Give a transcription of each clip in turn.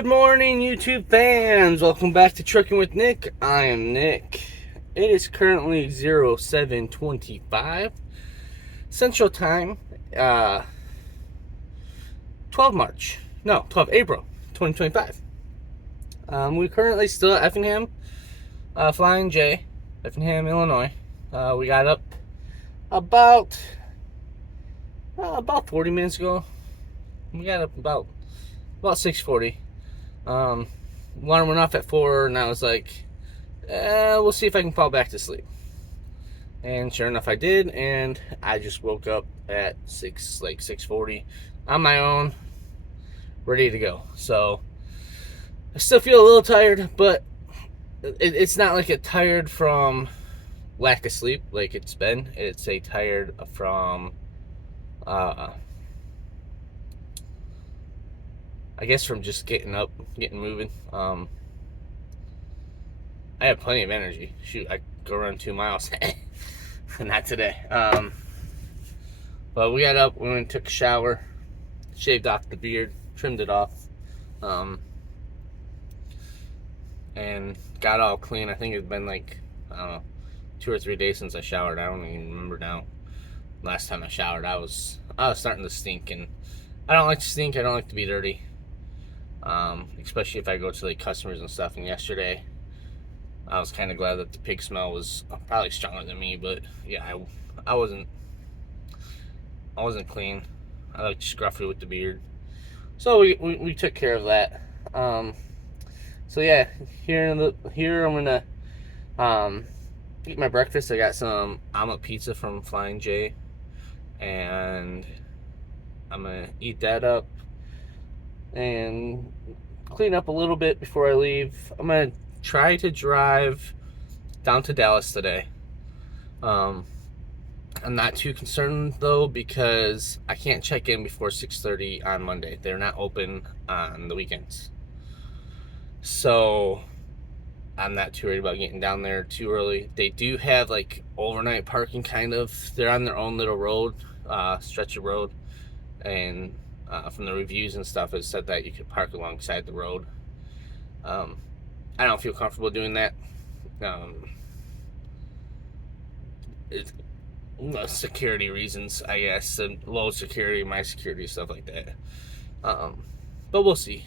Good morning, YouTube fans. Welcome back to Trucking with Nick. I am Nick. It is currently 07:25 Central Time, 12 March. No, 12 April 2025. We're currently still at Effingham, Flying J, Effingham, Illinois. We got up about 40 minutes ago. We got up about 6:40. Alarm went off at 4, and I was like, we'll see if I can fall back to sleep. And sure enough, I did, and I just woke up at 6:40 on my own, ready to go. So I still feel a little tired, but it's not like a tired from lack of sleep like it's been. It's a tired from I guess from just getting up, getting moving. I have plenty of energy. Shoot, I go run 2 miles. Not today. But we got up, we went and took a shower, shaved off the beard, trimmed it off, and got all clean. I think it's been like, I don't know, 2 or 3 days since I showered. I don't even remember now. Last time I showered, I was starting to stink, and I don't like to stink. I don't like to be dirty. Especially if I go to like customers and stuff. And yesterday, I was kind of glad that the pig smell was probably stronger than me. But yeah, I wasn't clean. I like scruffy with the beard, so we took care of that. So yeah, here I'm gonna eat my breakfast. I got some omelet pizza from Flying J, and I'm gonna eat that up and clean up a little bit before I leave. I'm gonna try to drive down to Dallas today. I'm not too concerned though, because I can't check in before 6:30 on Monday. They're not open on the weekends, so I'm not too worried about getting down there too early. They do have like overnight parking, kind of. They're on their own little road, stretch of road, and from the reviews and stuff, it said that you could park alongside the road. I don't feel comfortable doing that. It's security reasons, I guess, and low security, my security, stuff like that. But we'll see.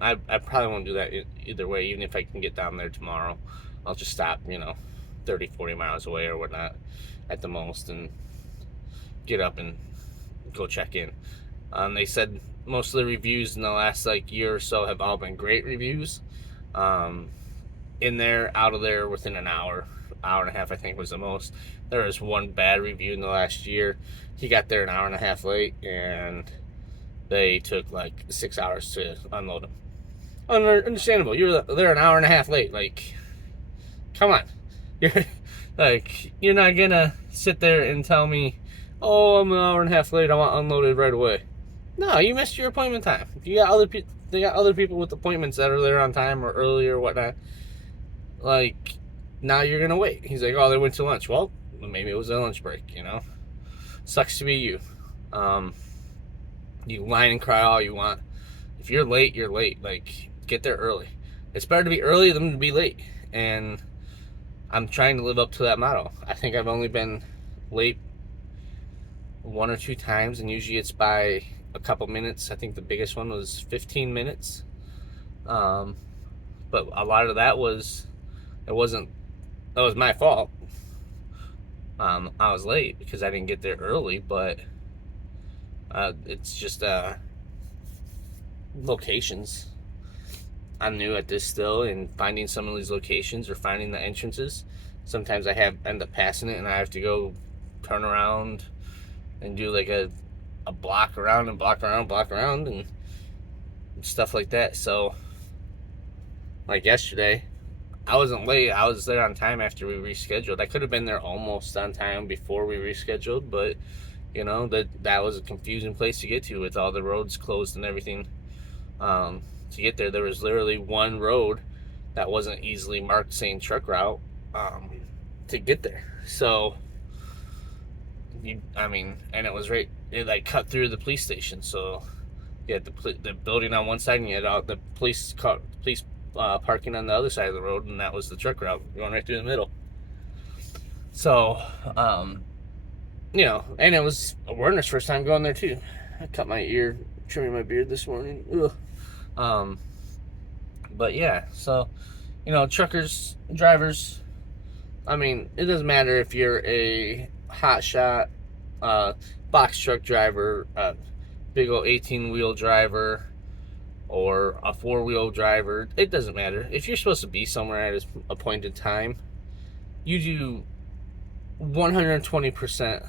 I probably won't do that either way. Even if I can get down there tomorrow, I'll just stop, 30, 40 miles away or whatnot at the most, and get up and go check in. They said most of the reviews in the last year or so have all been great reviews. In there, out of there within an hour and a half, I think was the most. There was one bad review in the last year. He got there an hour and a half late, and they took 6 hours to unload him. Understandable. You're there an hour and a half late. Come on. You're not gonna sit there and tell me, oh, I'm an hour and a half late, I want unloaded right away. No, you missed your appointment time. If you got they got other people with appointments that are there on time or early or whatnot. Now you're gonna wait. He's like, oh, they went to lunch. Well, maybe it was a lunch break. Sucks to be you. You whine and cry all you want. If you're late, you're late. Get there early. It's better to be early than to be late. And I'm trying to live up to that motto. I think I've only been late 1 or 2 times, and usually it's by a couple minutes. I think the biggest one was 15 minutes. But a lot of that was my fault. I was late because I didn't get there early, but it's just locations. I'm new at this still, and finding some of these locations or finding the entrances. Sometimes I end up passing it, and I have to go turn around and do a block around and block around and stuff like that. So yesterday, I wasn't late. I was there on time after we rescheduled. I could have been there almost on time before we rescheduled, but that was a confusing place to get to with all the roads closed and everything. To get there was literally one road that wasn't easily marked saying truck route to get there. So and it was right, it cut through the police station. So You had the building on one side, and you had all the police parking on the other side of the road, and that was the truck route going right through the middle. So, and it was Werner's first time going there too. I cut my ear trimming my beard this morning. Ugh. But yeah, so truckers, drivers. I mean, it doesn't matter if you're a hot shot box truck driver, big old 18-wheel driver, or a 4-wheel driver. It doesn't matter. If you're supposed to be somewhere at a appointed time, you do 120%,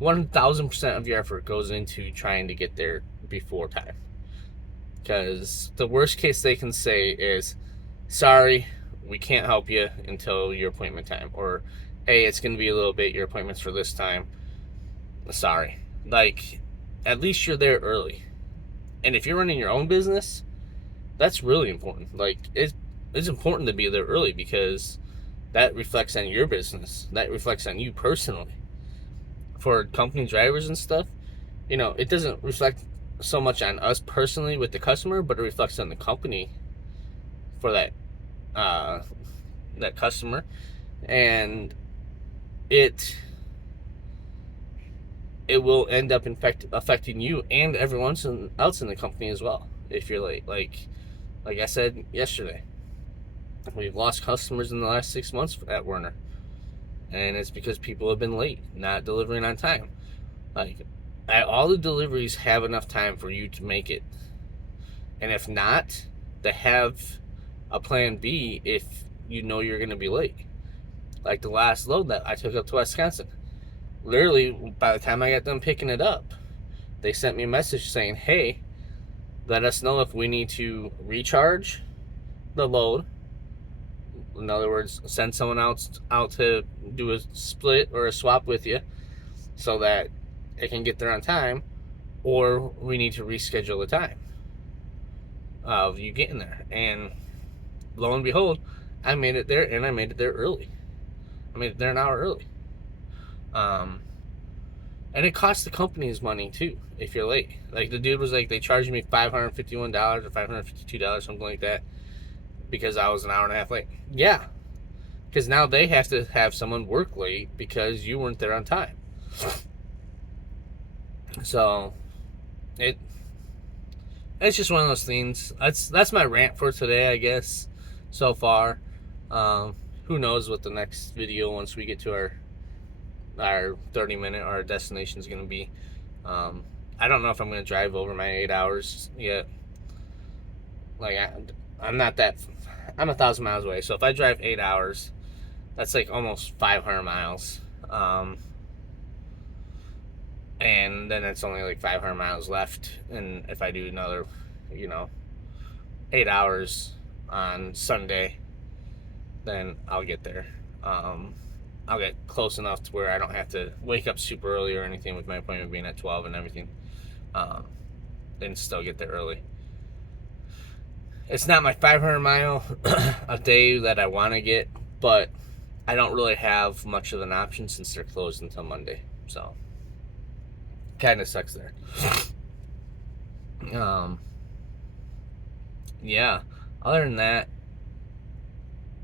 1000% of your effort goes into trying to get there before time. Because the worst case they can say is, sorry, we can't help you until your appointment time. Or, hey, it's going to be a little bit, your appointment's for this time. Sorry. Like, at least you're there early. And if you're running your own business, that's really important. Like, it's important to be there early because that reflects on your business. That reflects on you personally. For company drivers and stuff, it doesn't reflect so much on us personally with the customer, but it reflects on the company for that customer, and it will end up affecting you and everyone else in the company as well if you're late. Like I said yesterday, we've lost customers in the last 6 months at Werner, and it's because people have been late, not delivering on time. Like, all the deliveries have enough time for you to make it, and if not, to have a plan B if you're going to be late. Like the last load that I took up to Wisconsin, literally by the time I got done picking it up, they sent me a message saying, hey, let us know if we need to recharge the load. In other words, send someone else out to do a split or a swap with you so that it can get there on time, or we need to reschedule the time of you getting there. And lo and behold, I made it there, and I made it there early. I made it there an hour early. And it costs the company's money too if you're late. Like, the dude was like, they charged me $551 or $552, something like that, because I was an hour and a half late. Yeah, because now they have to have someone work late because you weren't there on time. So it's just one of those things. That's my rant for today, I guess, so far. Who knows what the next video, once we get to our 30-minute, our destination, is going to be. I don't know if I'm going to drive over my 8 hours yet. Like, I'm not that. I'm 1,000 miles away, so if I drive 8 hours, that's like almost 500 miles. And then it's only like 500 miles left. And if I do another, 8 hours on Sunday, then I'll get there. I'll get close enough to where I don't have to wake up super early or anything, with my appointment being at 12 and everything. Then still get there early. It's not my 500 mile a day that I want to get, but I don't really have much of an option since they're closed until Monday. So kind of sucks there. Yeah, other than that,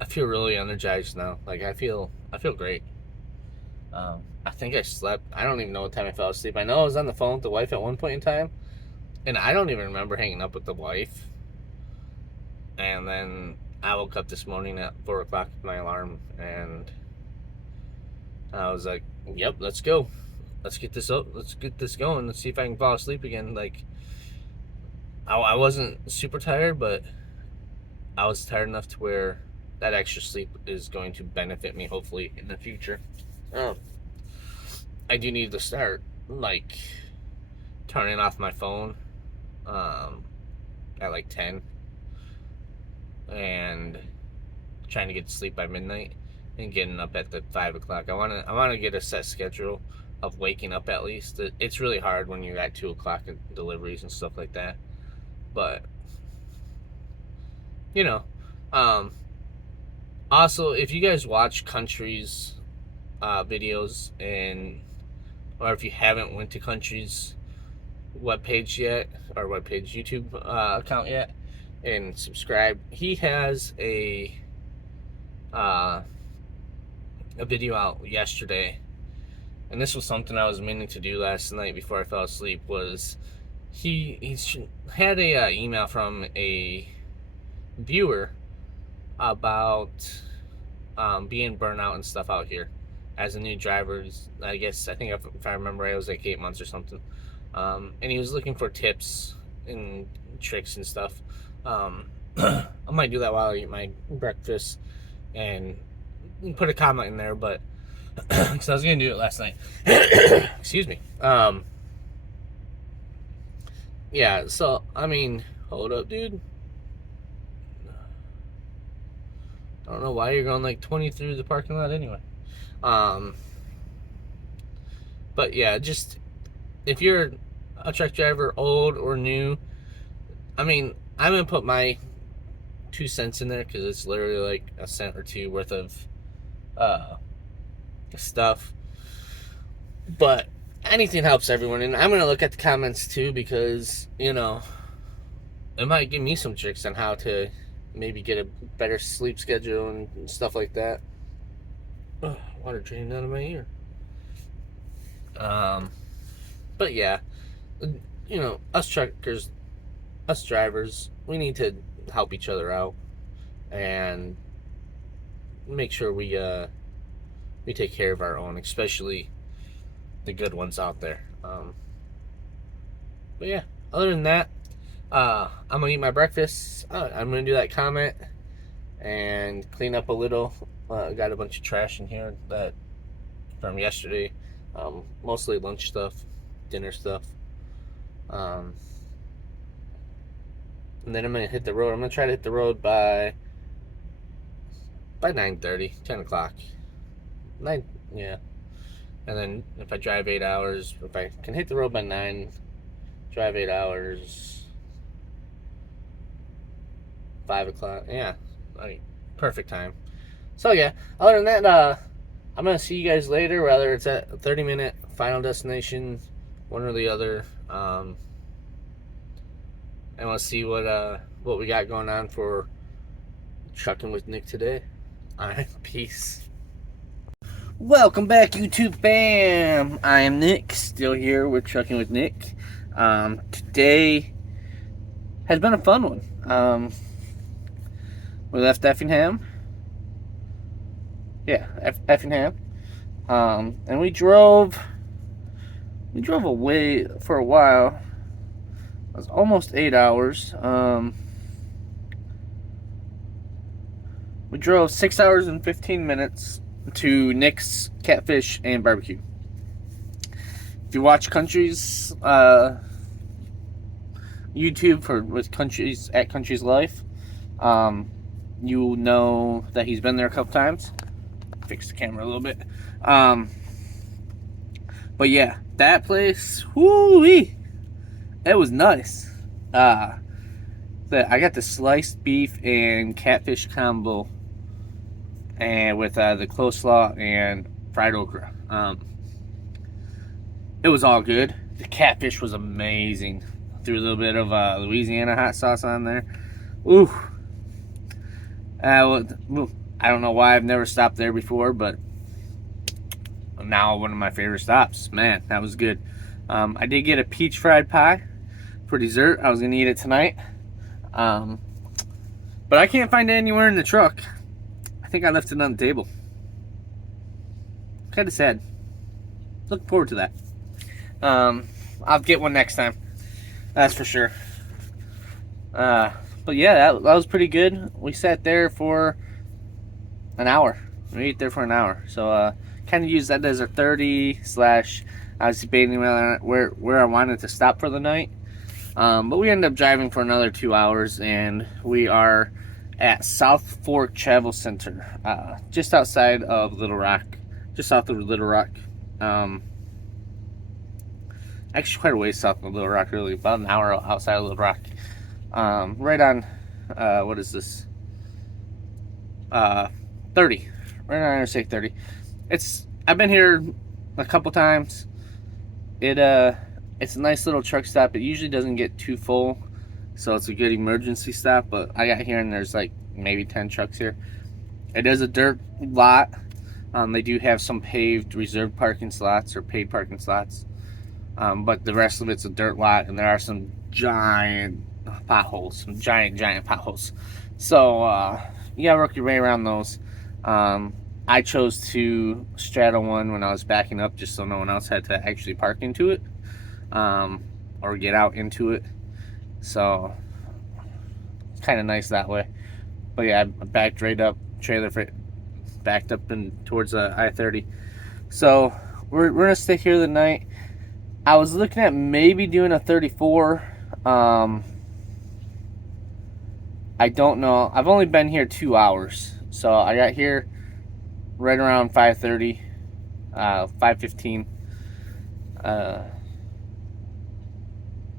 I feel really energized now. Like, I feel great. I think I slept, I don't even know what time I fell asleep. I know I was on the phone with the wife at one point in time, and I don't even remember hanging up with the wife. And then I woke up this morning at 4 o'clock with my alarm, and I was like, yep, let's go. Let's get this up. Let's get this going. Let's see if I can fall asleep again. Like, I wasn't super tired, but I was tired enough to where that extra sleep is going to benefit me, hopefully, in the future. I do need to start, like, turning off my phone at like 10 and trying to get to sleep by midnight and getting up at the 5 o'clock. I want to get a set schedule of waking up at least. It's really hard when you're at 2 o'clock at deliveries and stuff like that. But, also, if you guys watch countries videos, or if you haven't went to countries, webpage yet, or webpage YouTube account yet, and subscribe. He has uh, a video out yesterday, and this was something I was meaning to do last night before I fell asleep. Was he's had a email from a viewer about being burnout and stuff out here as a new driver. I think if I remember right, it was like 8 months or something. And he was looking for tips and tricks and stuff. I might do that while I eat my breakfast and put a comment in there, but because I was gonna do it last night. Excuse me. Yeah. So I mean, hold up, dude. I don't know why you're going like 20 through the parking lot anyway. But yeah, just if you're a truck driver, old or new, I mean, I'm gonna put my 2 cents in there because it's literally like a cent or two worth of stuff. But anything helps everyone, and I'm gonna look at the comments too because it might give me some tricks on how to maybe get a better sleep schedule and stuff like that. Oh, water draining out of my ear. But yeah, us truckers, us drivers, we need to help each other out and make sure we take care of our own, especially the good ones out there. But yeah, other than that, I'm gonna eat my breakfast. I'm gonna do that comment and clean up a little. Got a bunch of trash in here that from yesterday, mostly lunch stuff, dinner stuff. And then I'm gonna hit the road. I'm gonna try to hit the road by 9:30, 10 o'clock. 9, yeah. And then if I drive 8 hours, if I can hit the road by 9, drive 8 hours, 5 o'clock, yeah, like perfect time. So yeah, other than that, I'm gonna see you guys later, whether it's at a 30-minute final destination, one or the other. And we'll see what we got going on for trucking with Nick today. All right, peace. Welcome back, YouTube fam. I am Nick, still here with Trucking with Nick. Today has been a fun one. We left Effingham. Yeah, Effingham. And we drove away for a while. It was almost 8 hours. We drove 6 hours and 15 minutes to Nick's Catfish and Barbecue. If you watch Country's YouTube with Country's at Country's Life, you know that he's been there a couple times. Fix the camera a little bit. But yeah, that place, whoo-wee, it was nice. I got the sliced beef and catfish combo, and with the coleslaw and fried okra. It was all good. The catfish was amazing. Threw a little bit of Louisiana hot sauce on there. Ooh. I don't know why I've never stopped there before, but now one of my favorite stops. Man, that was good. I did get a peach fried pie for dessert. I was gonna eat it tonight, but I can't find it anywhere in the truck. I think I left it on the table. Kind of sad. Looking forward to that. I'll get one next time. That's for sure. But yeah, that was pretty good. We sat there for an hour. We ate there for an hour. So kind of used that as a 30 / I was debating where I wanted to stop for the night. But we ended up driving for another 2 hours, and we are at South Fork Travel Center, just outside of Little Rock, just south of Little Rock. Actually, quite a ways south of Little Rock, really, about an hour outside of Little Rock. Right on, what is this? 30, right on Interstate 30. I've been here a couple times. It's a nice little truck stop. It usually doesn't get too full, so it's a good emergency stop. But I got here and there's like maybe 10 trucks here. It is a dirt lot. They do have some paved reserved parking slots or paid parking slots, but the rest of it's a dirt lot, and there are some giant potholes, some giant potholes. So you gotta work your way around those. I chose to straddle one when I was backing up, just so no one else had to actually park into it, or get out into it. So it's kind of nice that way. But yeah, I backed right up, backed up and towards I-30. So we're gonna stay here the night. I was looking at maybe doing a 34. I don't know. I've only been here 2 hours, so I got here right around 5:30, 5:15.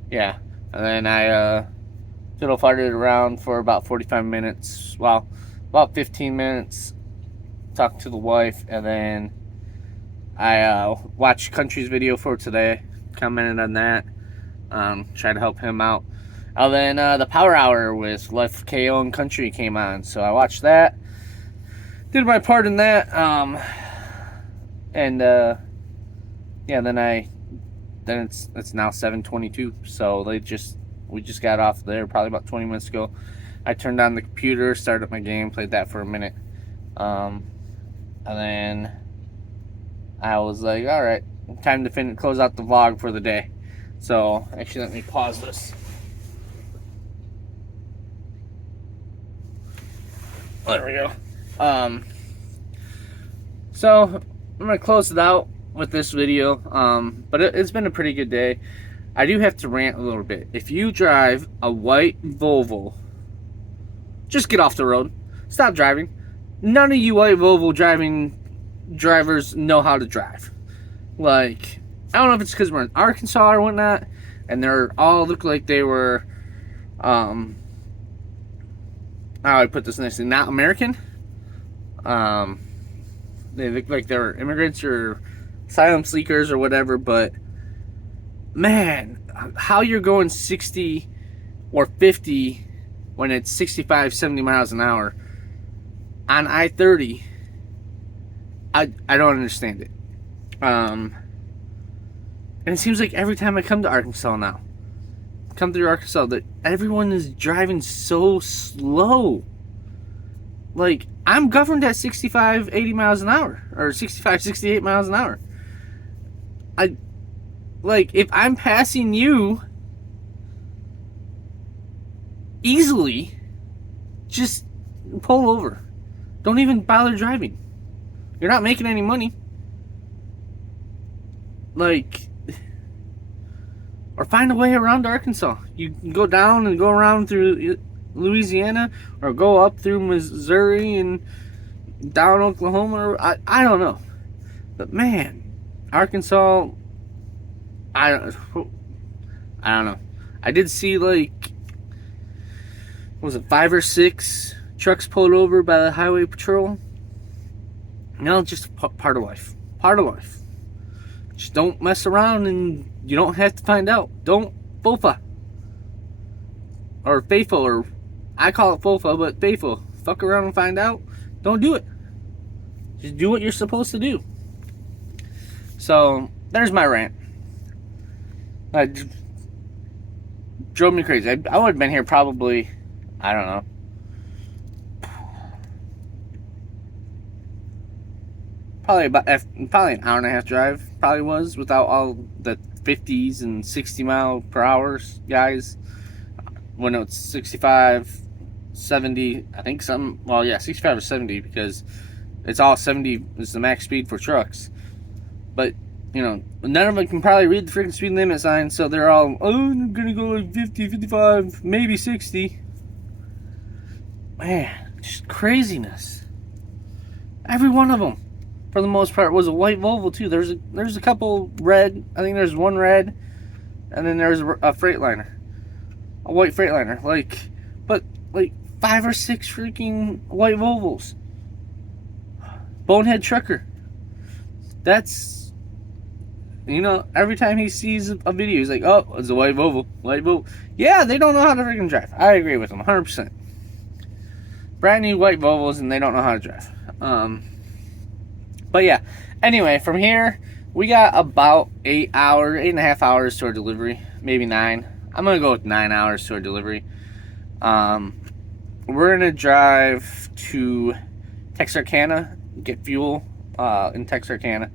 Yeah, and then I fiddle farted around for about 45 minutes. Well, about 15 minutes. Talked to the wife, and then I watched Country's video for today. Commented on that. Tried to help him out. And then the Power Hour with Life KO and Country came on, so I watched that. Did my part in that. And yeah, then it's now 7:22. So we just got off there probably about 20 minutes ago. I turned on the computer, started up my game, played that for a minute. And then I was like, all right, time to close out the vlog for the day. So actually, let me pause this. There we go. So I'm gonna close it out with this video. But it's been a pretty good day. I do have to rant a little bit. If you drive a white Volvo, just get off the road. Stop driving. None of you white Volvo drivers know how to drive. Like, I don't know if it's because we're in Arkansas or whatnot, and they're all look like they were, how do I put this nicely, not American. They look like they're immigrants or asylum seekers or whatever, but man, how you're going 60 or 50 when it's 65, 70 miles an hour on I-30, I don't understand it. And it seems like every time I come to Arkansas now, come through Arkansas, that everyone is driving so slow. Like, I'm governed at 65, 80 miles an hour, or 65, 68 miles an hour. Like, if I'm passing you easily, just pull over. Don't even bother driving. You're not making any money. Like, or find a way around Arkansas. You can go down and go around through Louisiana, or go up through Missouri and down Oklahoma. I don't know. But man, Arkansas, I don't know. I did see, like, was it 5 or 6 trucks pulled over by the highway patrol? No, just part of life. Part of life. Just don't mess around, and you don't have to find out. Don't FOFA. Or FAFO, or I call it FOFA, but FAFO. Fuck around and find out. Don't do it. Just do what you're supposed to do. So, there's my rant. Drove me crazy. I would have been here probably, I don't know, probably an hour and a half drive. Probably was, without all the 50s and 60 mile per hour guys. When it's 65, 70, I think some. Well, yeah, 65 or 70, because it's all 70 is the max speed for trucks. But you know, none of them can probably read the freaking speed limit sign, so they're all, oh, I'm gonna go like 50, 55, maybe 60. Man, just craziness. Every one of them, for the most part, was a white Volvo too. There's a couple red. I think there's one red, and then there's a Freightliner, a white Freightliner. But 5 or 6 freaking white Volvos. Bonehead trucker. That's you know, every time he sees a video, he's like, "Oh, it's a white Volvo, white Volvo." Yeah, they don't know how to freaking drive. I agree with him 100%. Brand new white Volvos, and they don't know how to drive. But yeah. Anyway, from here, we got about 8.5 hours to our delivery, maybe 9. I'm gonna go with 9 hours to our delivery. We're gonna drive to Texarkana, get fuel in Texarkana,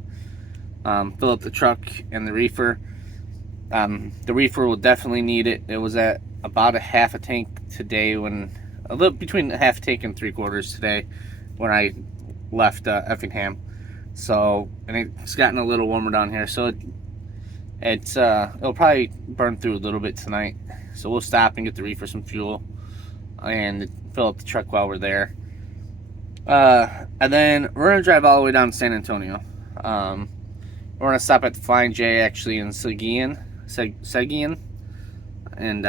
fill up the truck and the reefer. The reefer will definitely need it. It was at about a half a tank today, a little between a half tank and 3/4 today when I left Effingham. So, and it's gotten a little warmer down here, so it'll probably burn through a little bit tonight. So we'll stop and get the reefer some fuel and fill up the truck while we're there. And then we're gonna drive all the way down to San Antonio. We're gonna stop at the Flying J actually in Seguin, and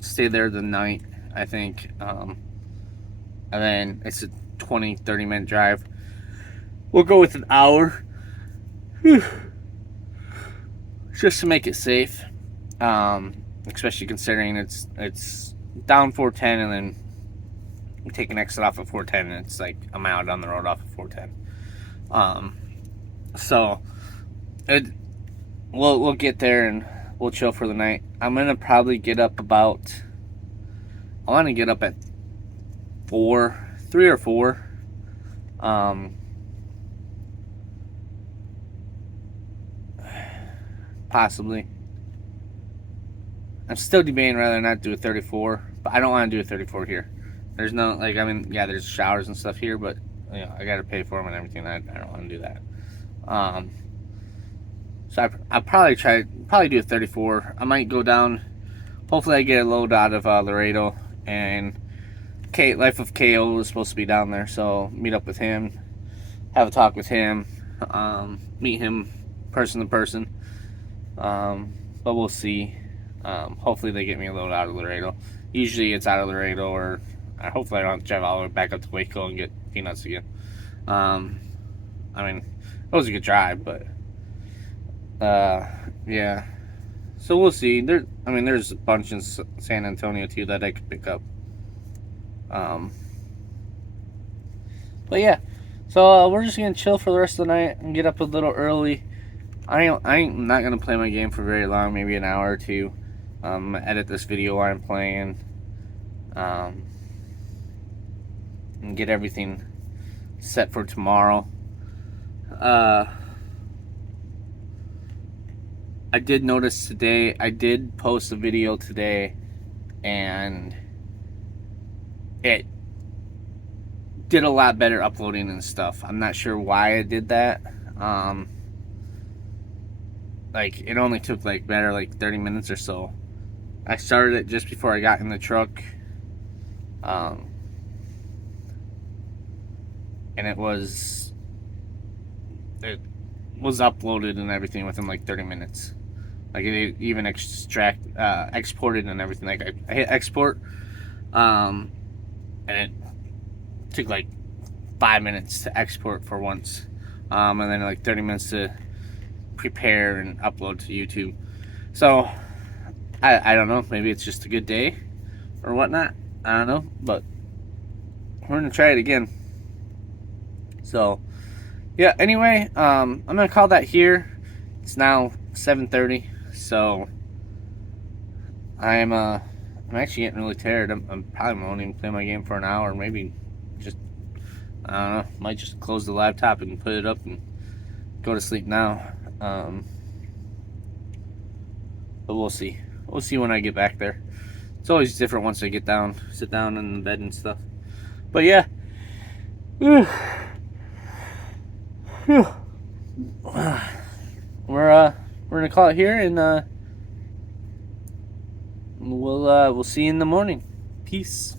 stay there the night, I think. And then it's a 20-30 minute drive. We'll go with an hour just to make it safe, especially considering it's down 410 and then we take an exit off at 410 and it's like a mile down the road off of 410. So we'll get there and we'll chill for the night. I'm gonna probably get up I want to get up at 3 or 4. Possibly. I'm still debating rather not do a 34, but I don't want to do a 34 here. There's no, like, I mean, yeah, there's showers and stuff here, but, you know, I got to pay for them and everything. I don't want to do that. So I'll probably do a 34. I might go down. Hopefully I get a load out of Laredo, and Life of KO is supposed to be down there, so meet up with him, have a talk with him, meet him person to person. But we'll see. Hopefully they get me a load out of Laredo. Usually it's out of Laredo, or hopefully I don't have to drive all the way back up to Waco and get peanuts again. I mean, it was a good drive, but yeah. So we'll see. There's a bunch in San Antonio too that I could pick up. But yeah, so we're just gonna chill for the rest of the night and get up a little early. I'm not gonna play my game for very long, maybe an hour or two. Edit this video while I'm playing, and get everything set for tomorrow. I did notice today, I did post a video today, and it did a lot better uploading and stuff. I'm not sure why I did that. Like, it only took like 30 minutes or so. I started it just before I got in the truck. And it was uploaded and everything within like 30 minutes. Like, it even exported and everything. Like, I hit export, and it took like 5 minutes to export for once, and then like 30 minutes to prepare and upload to YouTube. So I don't know, maybe it's just a good day or whatnot, I don't know, but we're gonna try it again. So yeah, anyway, I'm gonna call that here. It's now 7:30, so I'm actually getting really tired. I'm probably won't even play my game for an hour, maybe just, I don't know, might just close the laptop and put it up and go to sleep now. But we'll see. We'll see when I get back there. It's always different once I sit down in the bed and stuff. But yeah, we're gonna call it here, and we'll see you in the morning. Peace.